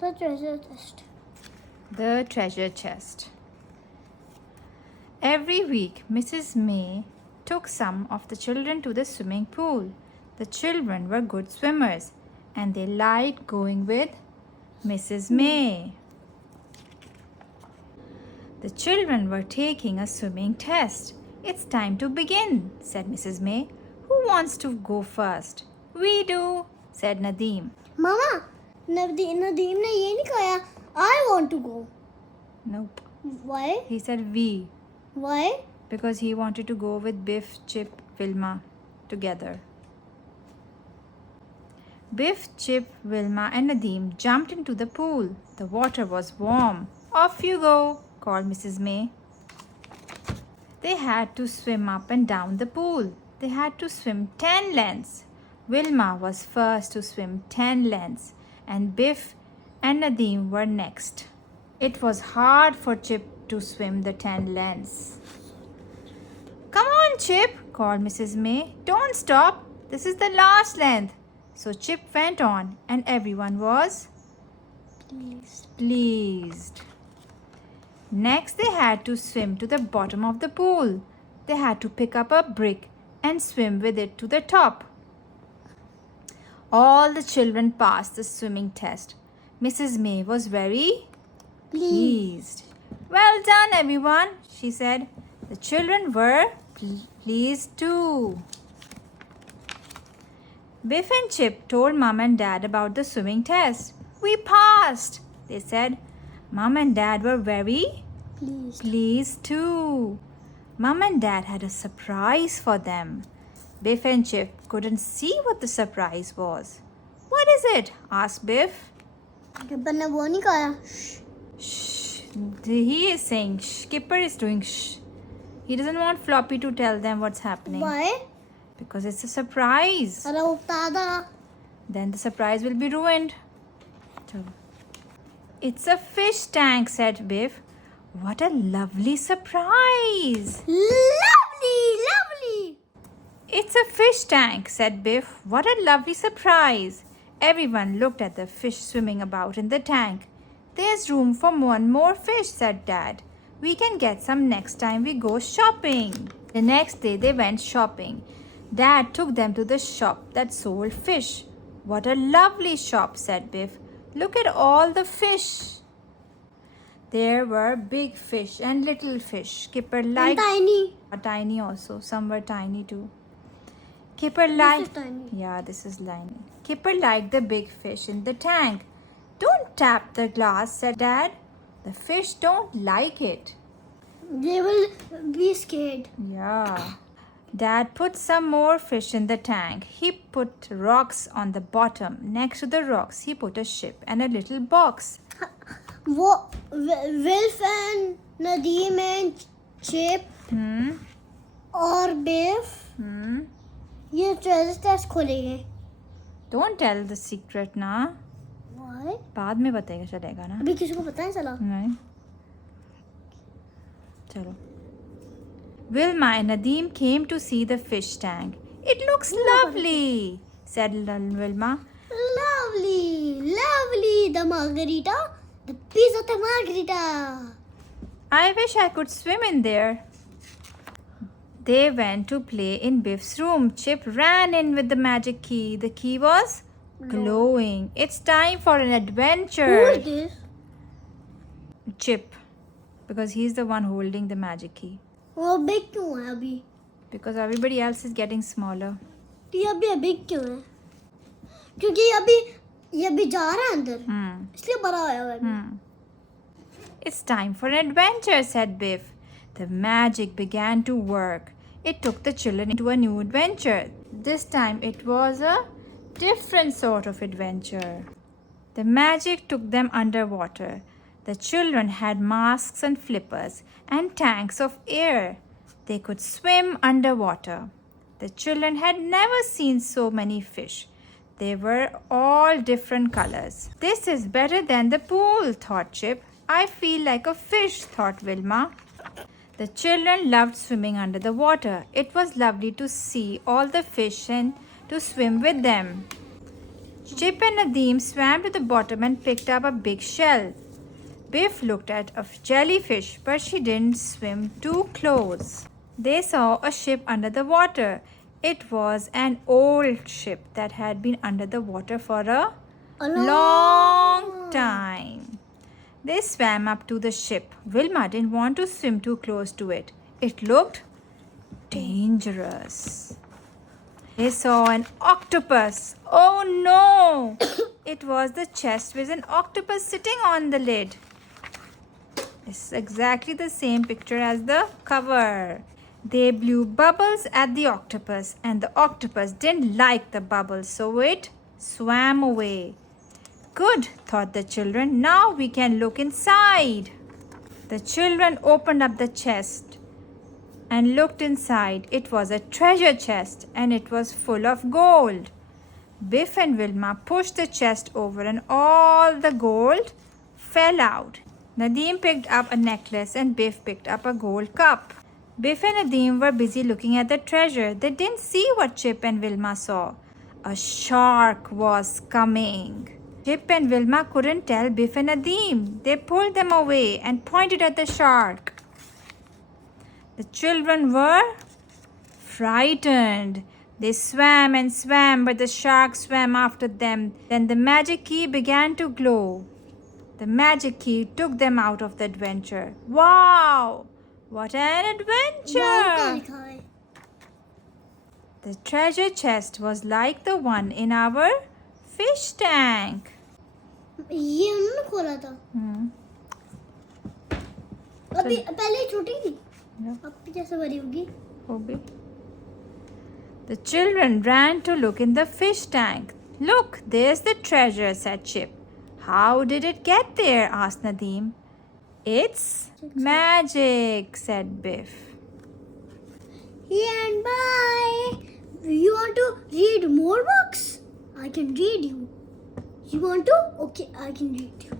The treasure chest. The treasure chest. Every week, Mrs. May took some of the children to the swimming pool. The children were good swimmers and they liked going with Mrs. May. The children were taking a swimming test. It's time to begin, said Mrs. May. Who wants to go first? We do, said Nadeem. Mama, Nadeem ने ये नहीं कहा. I want to go. Nope. Why? He said we. Why? Because he wanted to go with Biff, Chip, Wilma together. Biff, Chip, Wilma and Nadeem jumped into the pool. The water was warm. Off you go, called Mrs. May. They had to swim up and down the pool. They had to swim 10 lengths. Wilma was first to swim 10 lengths and Biff and Nadeem were next. It was hard for Chip to swim the 10 lengths. Come on, Chip, called Mrs. May. Don't stop. This is the last length. So Chip went on and everyone was pleased. Next, they had to swim to the bottom of the pool. They had to pick up a brick and swim with it to the top. All the children passed the swimming test. Mrs. May was very pleased. Well done, everyone, she said. The children were pleased too. Biff and Chip told Mom and Dad about the swimming test. We passed, they said. Mom and Dad were very pleased too. Mom and Dad had a surprise for them. Biff and Chip couldn't see what the surprise was. What is it? Asked Biff. Skipper ने वो नहीं कहा. Shh. He is saying shh. Skipper is doing shh. He doesn't want Floppy to tell them what's happening. Why? Because it's a surprise. अरे वो बता था. Then the surprise will be ruined. It's a fish tank, said Biff. What a lovely surprise. Lovely. It's a fish tank, said Biff. What a lovely surprise. Everyone looked at the fish swimming about in the tank. There's room for one more fish, said Dad. We can get some next time we go shopping. The next day they went shopping. Dad took them to the shop that sold fish. What a lovely shop, said Biff. Look at all the fish. There were big fish and little fish. Skipper liked... Tiny. Tiny also. Some were tiny too. Skipper liked... This is tiny. Yeah, this is tiny. Skipper liked the big fish in the tank. Don't tap the glass, said Dad. The fish don't like it. They will be scared. Yeah. Dad put some more fish in the tank. He put rocks on the bottom. Next to the rocks, he put a ship and a little box. वो Wilf and Nadeem and Chip और Biff ये treasure chest खोलेंगे. Don't tell the secret ना. Why? बाद में बताएगा चलेगा ना. अभी किसी को पता है चला? नहीं. चलो. Wilma and Nadeem came to see the fish tank. It looks lovely, said Wilma. Lovely. The margarita. The piece of the margarita. I wish I could swim in there. They went to play in Biff's room. Chip ran in with the magic key. The key was glowing. It's time for an adventure. Who is this? Chip. Because he's the one holding the magic key. वो big क्यों है अभी? Because everybody else is getting smaller. ये अभी big क्यों है? क्योंकि ये अभी जा रहा है अंदर. इसलिए बड़ा होया हुआ है. It's time for an adventure, said Biff. The magic began to work. It took the children into a new adventure. This time it was a different sort of adventure. The magic took them underwater. The children had masks and flippers and tanks of air. They could swim underwater. The children had never seen so many fish. They were all different colors. This is better than the pool, thought Chip. I feel like a fish, thought Wilma. The children loved swimming under the water. It was lovely to see all the fish and to swim with them. Chip and Nadeem swam to the bottom and picked up a big shell. Biff looked at a jellyfish, but she didn't swim too close. They saw a ship under the water. It was an old ship that had been under the water for a long time. They swam up to the ship. Wilma didn't want to swim too close to it. It looked dangerous. They saw an octopus. Oh no! It was the chest with an octopus sitting on the lid. It's exactly the same picture as the cover. They blew bubbles at the octopus, and the octopus didn't like the bubbles, so it swam away. Good, thought the children. Now we can look inside. The children opened up the chest and looked inside. It was a treasure chest, and it was full of gold. Biff and Wilma pushed the chest over, and all the gold fell out. Nadeem picked up a necklace, and Biff picked up a gold cup. Biff and Nadeem were busy looking at the treasure. They didn't see what Chip and Wilma saw. A shark was coming. Chip and Wilma couldn't tell Biff and Nadeem. They pulled them away and pointed at the shark. The children were frightened. They swam and swam, but the shark swam after them. Then the magic key began to glow. The magic key took them out of the adventure. Wow! What an adventure! The treasure chest was like the one in our fish tank. ये उन्होंने खोला था अभी पहले छोटी थी अब कैसे बड़ी होगी The children ran to look in the fish tank. Look, there's the treasure, said Chip. How did it get there? Asked Nadeem. It's magic, said Biff. And bye. You want to read more books? I can read you. You want to? Okay, I can read you.